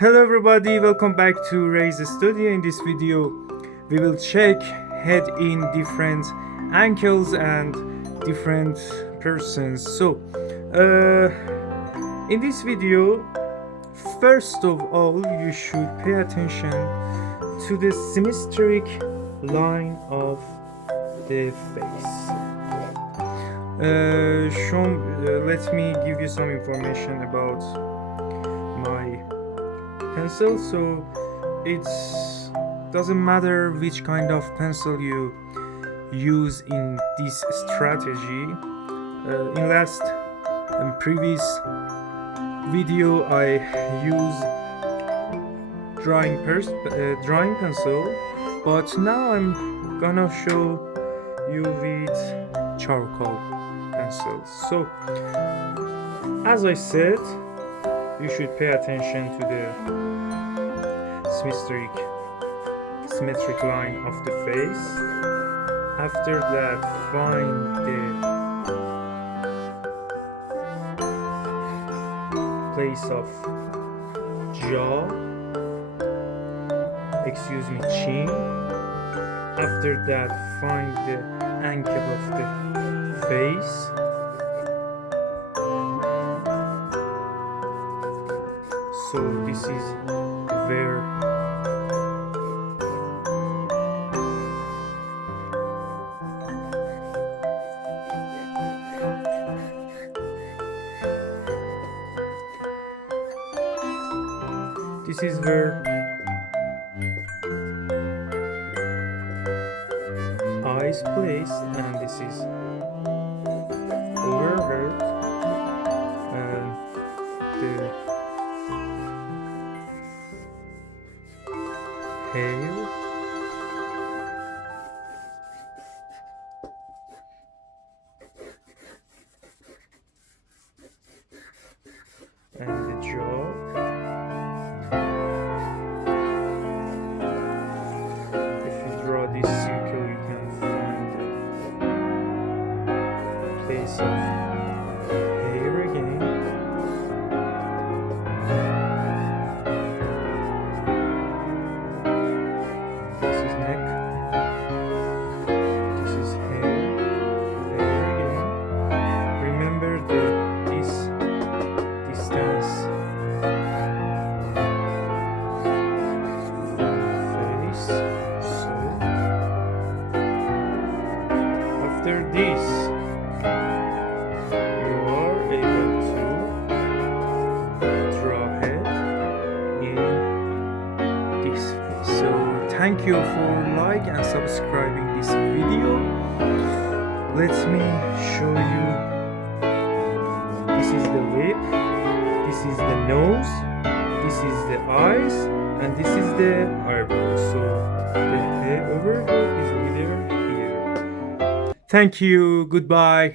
Hello everybody, welcome back to Ray's Studio. In this video we will check head in different ankles and different persons. So in this video, first of all you should pay attention to the symmetric line of the face. Let me give you some information about my pencil. So it doesn't matter which kind of pencil you use in this strategy. In last and previous video I used drawing pencil, but now I'm gonna show you with charcoal pencils. So as I said, you should pay attention to the symmetric line of the face. After that, find the place of jaw, chin. After that, find the angle of the face. So this is where eyes placed, and this is overhead, and the hair, and the jaw. If you draw this circle, you can find the place of hair again. This is neck. This is hair again. Remember this distance from face. So after this, you are able to draw head in this face. So thank you for like and subscribing this video. Let me show you. This is the lip, this is the nose, this is the eyes, and this is the eyebrow. So the overhead is either here. Thank you, goodbye.